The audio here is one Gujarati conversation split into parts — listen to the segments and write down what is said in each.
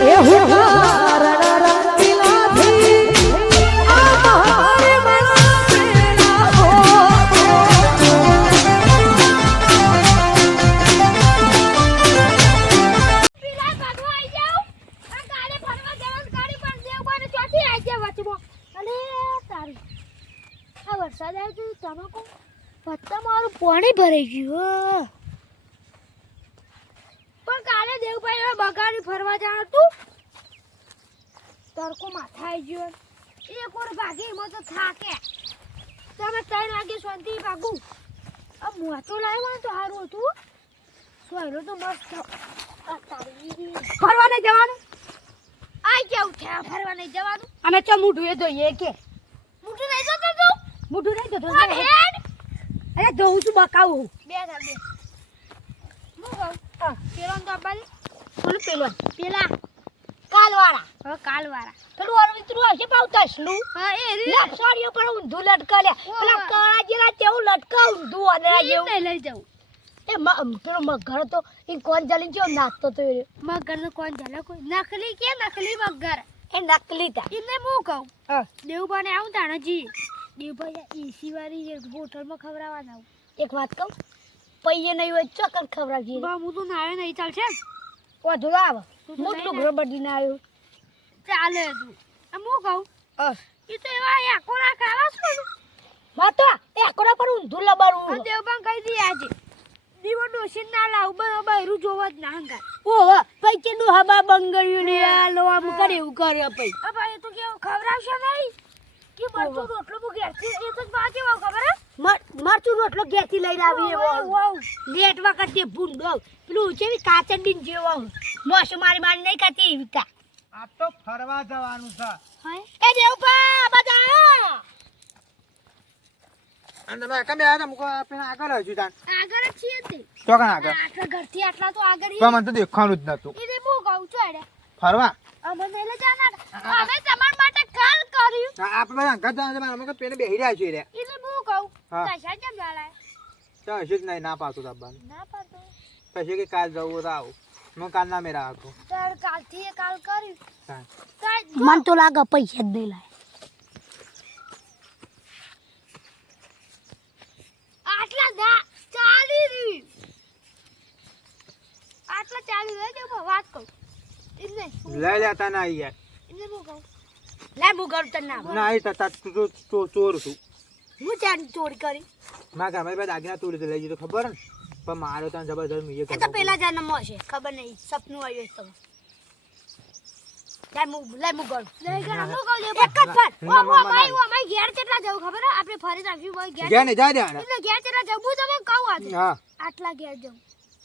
એ હુકાર રંગીલાથી આ મારે મણા હો પીલા ભાગવા આવી જાવ આ ગાડે ફરવા જવાનું ગાડી પણ દેવ કોને ચોથી આવી જાય વચમાં અલે તારી આ વરસાદ આવ્યો તો તમાકુ પત્તા મારું પાણી ભરાઈ ગયું પણ કાલે દેવભાઈ બગાડી ફરવા જવાનું હતું તડકો માથા આવી ગયો એક વાર ભાગી એમાં તો થાકે તમે 3 વાગે શાંતિ ભાગું આ મોટો લાવ્યો તો સારું હતું સોયલો તો મસ્ત ફરવા નહીં જવાનું આ કેવું છે ફરવા નહીં જવાનું અમે તો મૂઠું એ જોઈએ કે મોટું નહીં જતો તું મૂઠું નહીં જતો What head? અરે જોઉં છું બકાવું બે થા બે હું કહું પેલા તો આપા બોલું પેલો પેલા કાલવાળા હવે કાલવાળા પેલું અરવિંદરું હશે પાવતાસલું હા એ રે લપસોડીઓ પર ઊંધું લટકલ્યા પેલા કળા જેલા તેવું લટકા ઊંધું અનરા જેવું નહીં લઈ જાઉં એ પેલો મગર તો એ કોણ ચાલી જેવો નાચતો તો એ મગર તો કોણ ચાલે કોઈ નકલી કે નકલી મગર એ નકલી તા એમને હું કહું હા દેવભાઈને આવું તાણાજી દેવભાઈ એસી વાળી હોટલમાં ખવડાવવાના એક વાત કહું પૈયે નહીં હોય ચોકન ખવડાવજે બા હું તો નાવે નહીં ચાલશે વધુ આવે મોટું ઘર બદલીને આવ્યું ચાલે તું આમ હું કહું હા એ તો એવા આકોરા ખાવા છે ને માતા એ આકોડા પર ઊંધું લબાડવું દેવભાઈ કહી દી આજે દીવો ડોસીને ના લાવ બહેરું જોવા જ ના હંગાર ઓહો પૈકેનું હબા બંગડ્યું ને આ લો આમ કરે એવું કરે પૈ આ ભાઈ તો કેવું ખવડાવશે નહીં કે મરચું રોટલો હું ઘેરથી એ તો બા કેવો ખબર હે મરચું રોટલો ઘેરથી લઈને આવી એવો વાવ લેટ વખત જે ભૂંડો પેલું છે ને કાચંડીન જેવો મોસ મારી મારી નહીં ખાતી એવી તા આ તો ફરવા જવાનું છે હાય એ દેવપા બધા અને તમે કમે આયા મુકો આપણે આગળ હજુ તાન આગળ જ છીએ તે તો કણ આગળ આટલા ઘરથી આટલા તો આગળ પણ મને તો દેખાણું જ નતું એ હું કહું છું એડે ફરવા અમે લઈ જાના અમે તમાર માટે કાલ કર્યું આપણે બધા અંગત જવાનું અમે પેને બેહી રહ્યા છીએ રે એટલે હું કહું હા. કશા કેમ જાલાય તો હશે જ નહીં ના પાછું દાબાનું ના પાડતો પછી કે કાલ જવું તો આવું હું કાલ ના મેરા આખું તાર કાલથી એ કાલ કર્યું હા. તાર મન તો લાગે પૈસા જ નહીં લાય આટલા દા ચાલી રહી આટલા ચાલી રહી દે વાત કહું એમને લઈ લેતા ના યાર એમને હું કહું લે હું કરું તને ના ના આવી તા ચોર છું હું ચાની ચોરી કરી મારા ઘરમાં બધા દાગીના તોડી લઈ જતો ખબર ને પણ મારો તો જબરદસ્ત મીએ એ તો પેલા જન્મમાં છે ખબર નહીં સપનું આવ્યું છે લે હું કરું લઈ ગયા હું કહું લે એક જ ફર ઓ ભાઈ ઓ ભાઈ ઘેર કેટલા જવું ખબર હે આપણે ફરી રાખી ભાઈ ઘેર ગયા ને જા દે એટલે ઘેર કેટલા જવું હું તમને કહું આજે હા આટલા ઘેર જવું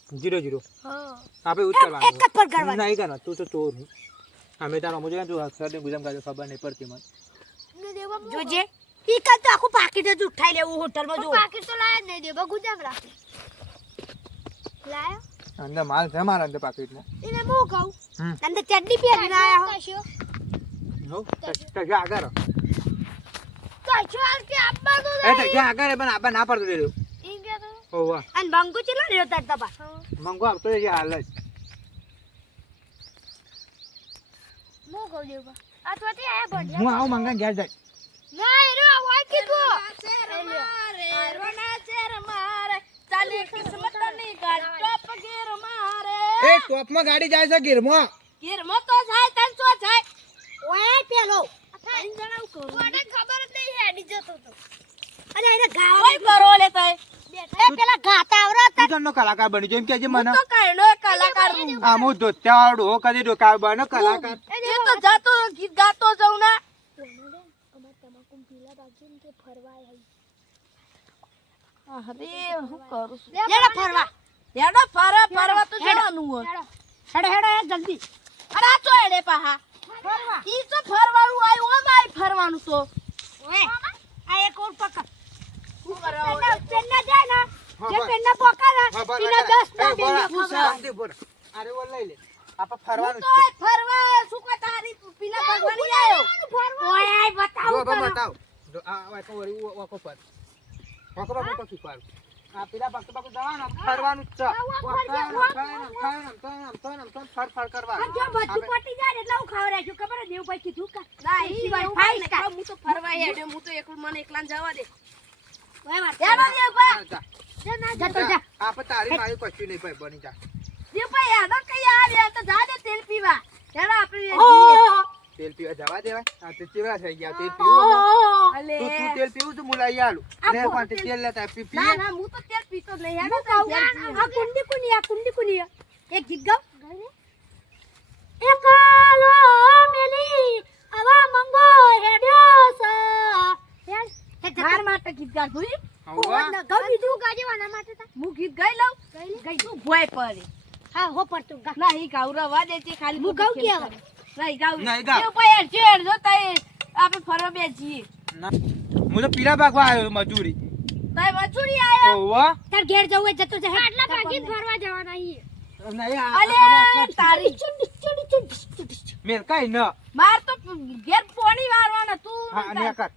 0-0 હા આપણે એક ઉતરવાનું જ ફર કરવાનું નહીં કરવા તું તો ચોર હું અમે તારો મુજે તું અક્ષર ગુજામ કાજે ખબર નહીં પડતી મને ને દેવા જોજે ઈ કદ તો આખું પાકીટ જ ઉઠાઈ લેવું હોટલમાં જો પાકીટ તો લાયા જ નહીં દેવા ગુજામ રાખે લાયા અંદર માલ છે મારા અંદર પાકીટમાં એને હું કહું અંદર ચડડી પહેરીને આયા હો કશો હો તો આગળ કશો હાલ કે આપવા તો એ તો આગળ પણ આબા ના પડતો રહ્યો ઈ ગયા તો ઓ વાહ અને બંગુ ચેલા રહ્યો તાર તપા મંગો આપતો છે હાલ જ હું કહું દેવા આ તો તે આયા ભણ્યા હું આવું મંગા ઘેર જાય ના એરો આવા કીધું એ ટોપમાં ગાડી જાય છે ગીરમાં ઓય પેલો કોને ખબર જ નહીં હેડી જતો તો અને એને ગાવા કરો લે તય એ પેલા ગાતા આવરા તું તમનો કલાકાર બની જેમ કે જે મને કાયનો કલાકાર આ હું ધોત્યાવાળું હો કદી ડોકાર બનો કલાકાર એ તો જાતો ગીત ગાતો જઉં ના અમાર તમાકુ પીલા બાજુ કે ફરવા આવી અરે હું કરું છું લેડો ફરવા ફરવા તો જવાનું હોય હેડો એ જલ્દી અરે આ ચો હેડે પાહા ફરવા ઈ તો ફરવાનું આયું અમાય ફરવાનું તો ઓય આ એક ઓર પકડ હું કરવા પેન્ના જાય ના જે પેન્ના પોકારા ઈના 10 ના બેન અરે ઓલ લઈ લે આપણે ફરવાનું તો ફરવા શું કો તારી પીલા ભગવાની આયો ઓય બતાવ જો બતાવ આ વાકો વરી વાકો પર વાકો પર મોટો શીખવાડ આ પેલા પાક જવાનું ફરવાનું જ છે ફર ફર કરવા આ જો બધું પટી જાય ને એટલે હું ખવડાવ્યું ખબર હે દેવભાઈ કીધું કે ના એ ઈ સિવાય એવું five નહીં. star. હું તો ફરવા હેડ્યો હું તો એકલું મને એકલાને જવા દે ભાઈ વાત હેડો દેવભાઈ જા. જા ના જતો જા આપણે તારી મારી કશું નહીં ભાઈ બની જા દેવભાઈ હેડો કઈ આ રે તો જા દે તેલ પીવા હેડો આપણે ઓહો તેલ પીવા જવા દેવાય આ તો ચેવા થઈ ગયા તેલ પીવું અલે તું તેલ પીવું તો મુલાઈ આલું ને પણ તે તેલ લેતા ના પીએ ના હું તો તેલ પીતો જ નહીં હું હેડો કહું તો આ કુંડી કુની એક ગીત ગાવ એ કાલો મેલી આવા મંગો હેડ્યો છે માર માટે ગીત ગા જોઈ હવે ગાવ બીજું ગાજવાના માટે તા હું ગીત ગાઈ લઉં ગઈ તું ભોય પડે હા હો પડતું ગા ના ઈ ગાવરા દે છે ખાલી હું ગાવ કે હવે નહીં ગાવ નહીં ગાવ. દેવભાઈ ચેડ જો તઈ આપણે ફરવા બેસીએ હું તો પીલા ભાગવા આવ્યો મજૂરી તઈ મચુરી આયા ઓવા તાર ઘેર જવું હોય જતો જા આટલા ભાગી ફરવા જવાના અહીં નહીં અલે તારી મેલ કઈ ન માર તો ઘેર પોણી વારવાના તું હા ને કર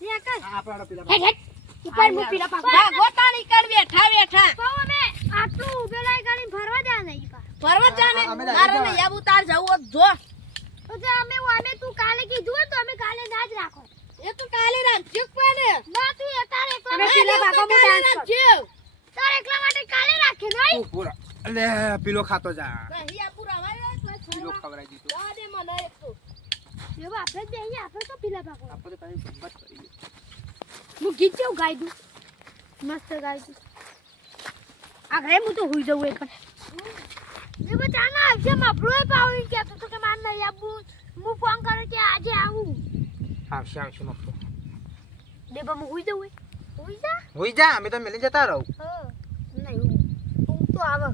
યા કર આપણા પીલા હેડ હેડ ઉપર મુ પીલા પાક ગોતા નીકળ બેઠા બેઠા કહો અમે આટલું ઉભેલાઈ ગાડી ફરવા જા નહીં પા ફરવા જાને અમે લાગી મારે જવાય. ને યાબુ તાર જવું જો તો જે અમે તું કાલે કીધું હોય તો અમે કાલે ના જ રાખો એ તો કાલે રાખજો પડે ના તું એ તાર એકલા અમે માટે પેલા બાપા કાલે કાલે રાખજો. રાખજો તાર એકલા માટે કાલે રાખે નહીં પૂરા અલે પીલો ખાતો જા નહીં આપુ રવાય પીલો ખવરાઈ દીધો જા દે મને એક તો એવો આપણે જ બેહીએ આપણે તો પીલા પાકો આપણે તો કઈ ગંમત કરી ગઈ. હું ગીત જેવું ગાઈ દઉં મસ્ત ગાઈ દઉં આ ઘરે હું તો હુઈ જવું એક એ બચા ના આવશે મફળો પાવી કે તો કે માર નહીં આવું હું ફોન કરે કે આજે આવું આવશે આવશે મફતો દેબા હું હુઈ જવું હુઈ જા હોઈ જા અમે તો મેલી જતા રહું હા નહીં ઊંઘ તો આવે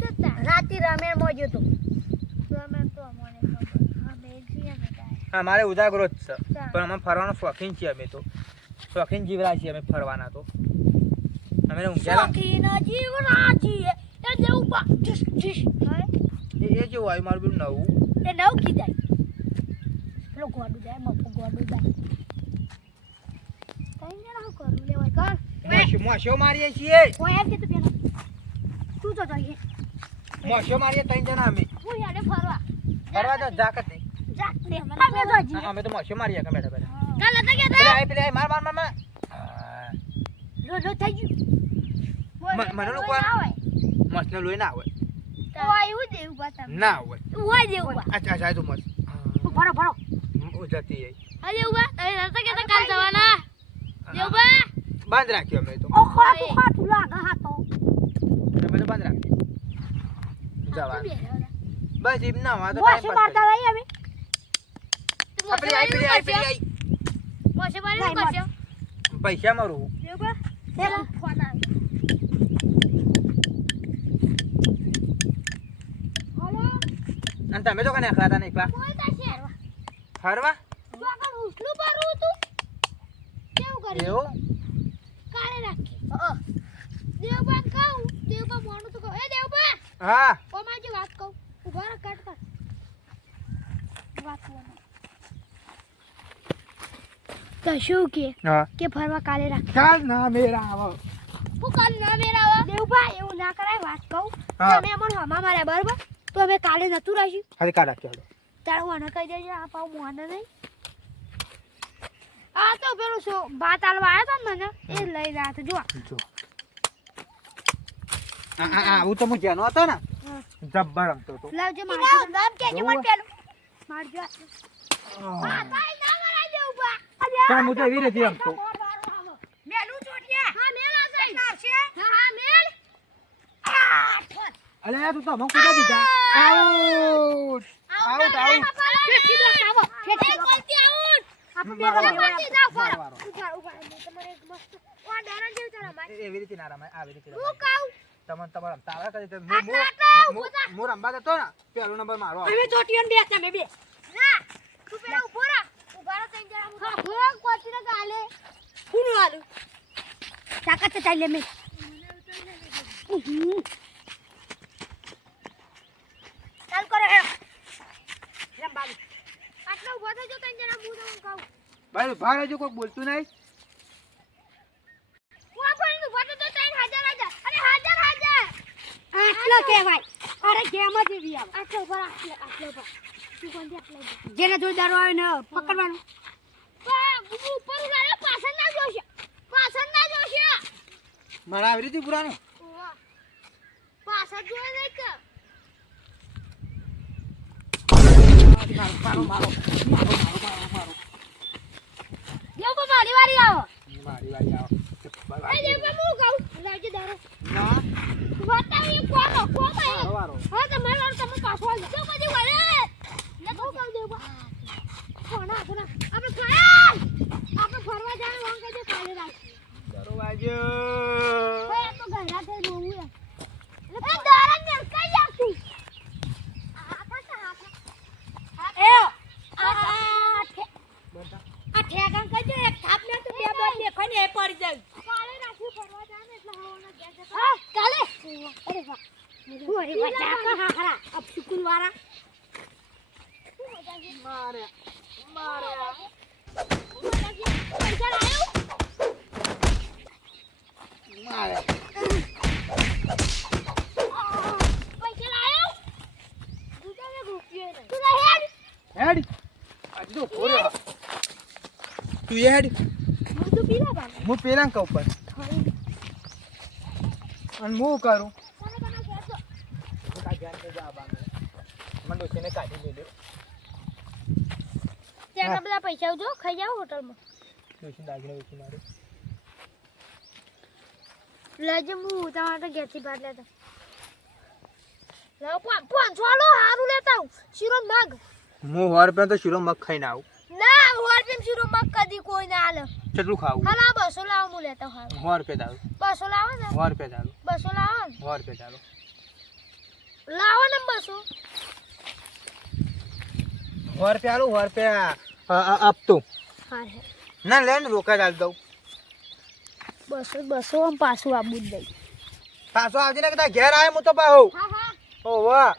કેતા રાતી રામેણ મોજો તો રામેણ તો મને ખબર હા બે છીએ ને કાય હા મારે ઉજાગરો જ છે પણ અમે ફરવાનો શોખીન છીએ અમે તો શોખીન જીવરા છીએ અમે ફરવાના તો અમે ઊંઘ્યા શોખીન જીવના છીએ એ જેવું પા ઠીસ ઠીસ એ જેવું આવ્યું મારું પેલું નવું એ નવ કીધાય પેલો ગોડું જાય મફો ગોડું જાય કઈ ને ના કરું લેવાય કર મોશો મારીએ છીએ કોઈ એમ કે તું પેલા તું તો જઈએ મોશો મારીએ ત્રણ જણા અમે હું યાડે ફરવા ફરવા તો જાકત નહીં જા લે મને તો જી અમે તો મોશો મારીએ કે બેઠા બેઠા કાલ હતા કે પેલે આય માર માર માર માર લો થઈ ગયું મને લોકો આવે મસ્ત લોહી ના આવે ઓય હું દેવું પાતા ના આવે ઓય દેવું પા અચ્છા અચ્છા તું મસ્ત ભરો ભરો જતી રહી હા દેવું તમે નતા કે કાલ જવાના દેવું બંધ રાખ્યો અમે તો ઓ ખાટું ખાટું લાગે હા તો અમે તો બંધ રાખ્યો જવા બસ એમ ના વાતો મોસે મારતા લઈ અમે પેલી આઈ મોસે મારી નું કરશો પૈસા મારું દેવું પેલા ફોન આવે હલો અને તમે તો કને ખાતા નહીં એકલા કોઈ તા શેરવા ફરવા તો આગળ ઉસલું ભરવું તું કેવું કરી એવું કાલે રાખી દેવબા કહું દેવબા મોણું તો કહું એ દેવબા હા ઓમાજી વાત કહું ઉભા રહો કટ કર વાત કહું તો શું હા કે ફરવા કાલે રાખ ચાલ ના મેરા આવો હું કાલ ના મેરાવા દેવબા એવું ના કરાય વાત કહું હા. તમે અમને હમા માર્યા બરાબર તો અમે કાલે નતું રાખ્યું હવે કા રાખ્યો તારે હું આને કહી દેજો આ પાઉં મોને નહીં આ તો પેલું શું ભાત આલવા આવ્યો તો ને મને એ લઈ રહ્યા હતા જો જો હું તો હું જેનો હતો ને હા. જબ્બર રમતો હતો લાવજો મારજો નામ કેજો જોવું? મને પેલું મારજો આ ભાઈ ના મરાઈ દે ઉભા પણ હું તો એવી રીતે રમતો મેલું છોટિયા હા મેલ આ ગઈ હા મેલ અલે તું તો મને કુદા દીધા આઉટ આઉટ આઉટ ફેંકી દો આવો ફેંકી દો કોલતી આઉટ આપણે મારો, બે કોલતી ના ફોર મારો. ઉભા ઉભા તમારે એક મસ્ત ઓ ડરા જેવું ચાલો માર એવી રીતે ના રમાય આવી રીતે હું રમાય કહું તમને તમારા તારા કરી તો આટલા, ઊભો થા. હું રમવા જતો ને પહેલો નંબર મારો અમે ચોટીઓને બે તમે બે ના તું પેલા ઉભો રહે ઉભા રહે તઈ જરા હા હો કોચી ને ગાલે કોણ વાલું તાકાત છે ચાલે મે ચાલ કરો હે રંબાલી આટલા ઉભો થજો તઈ જરા હું તમને કહું ભાઈ ભાઈ હજુ કોઈ બોલતું નહીં હું આ કોઈ ઉભો થજો કહેવાય અરે ગેમ જ એવી આવે આટલો પર આટલો પર તું કોણ આટલો જેને જોઈ દારૂ આવે ને પકડવાનું ઉપર ઉડાડે પાછળ ના જોશે મારા આવી રીતે પુરાનું પાછળ જોઈ નહીં કે મારો યો કો મારી વારી આવો મારી વારી આવો એ જે કે હું કહું લાવજે દારો ના બતાવી કોનો વારો હા તમારે વારો તમે પાછો આવી જો બધી વળે ને તો કહું દેવ કોના કોના આપણે ફરવા જાય વાંગ કે કાલે રાખી દરવાજો ઓય તો ઘરા થઈ રોવું એ દારા ને કઈ જાતું એ આ ઠેકાણ કરજો એક થાપ ને તો બે બાર દેખાય ને એ પડી જાય કાલે રાખી ફરવા જાય ને એટલે હવાના ઘેર જતા હા કાલે અરે વાહ ઓય બચા કા હારા અબ સુકુન વાળા મારે પૈસા લાયો મારે પૈસા લાયો દુકાને રૂપિયો નહીં તું હેડ હેડ આજ તો ફોરે તું હેડ હું તો પીલા બાન હું પેલા કહું પર અને હું કરું તને કના કહેતો મને ડોસીને કાઢી લીધો ત્યાં બધા પૈસા આવજો ખાઈ જાવ હોટલમાં ડોસીને દાગીને વેચી મારે લેજે હું તમારા ઘેરથી ભાત લેતા લાવ 500 લો હારું લેતા હું શીરો ને મગ હું 100 રૂપિયા તો શીરો મગ ખાઈને આવું ના 100 રૂપિયા શીરો મગ કદી કોઈ ના આલે કેટલું ખાવું હાલા 200 લાવ હું લેતા હારું 100 રૂપિયા દારૂ 200 લાવો ને 100 રૂપિયા દારૂ 200 લાવો ને 100 રૂપિયા દારૂ લાવો ને 200 100 રૂપિયા આલું 100 રૂપિયા આપતો હા હે ના લે ને રોકા ચાલ દઉં 200 આમ પાછું આપવું જ દઈ પાછો આવજે ને કદા ઘેર આવે હું તો પાહુ હા હા ઓ વાહ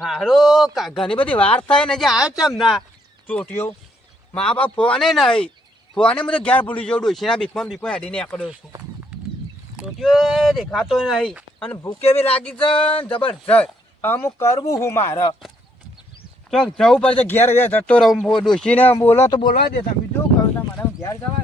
હારો ઘણી બધી વાર થાય ને જે આવ્યો ચમ ના ચોટીઓ મા બાપ ફોને નહીં ફોને મને ઘેર ભૂલી જાઉં ડોસીના બીકમાં હેડીને આકડ્યો છું ચોટીઓ દેખાતો નહીં અને ભૂકે બી લાગી છે ને જબરજસ્ત અમુક કરવું હું મારે ચોક જવું પડશે ઘેર જતો રહું ડોસીને બોલો તો બોલવા દે તમે બીજું કહું મને ઘેર જવા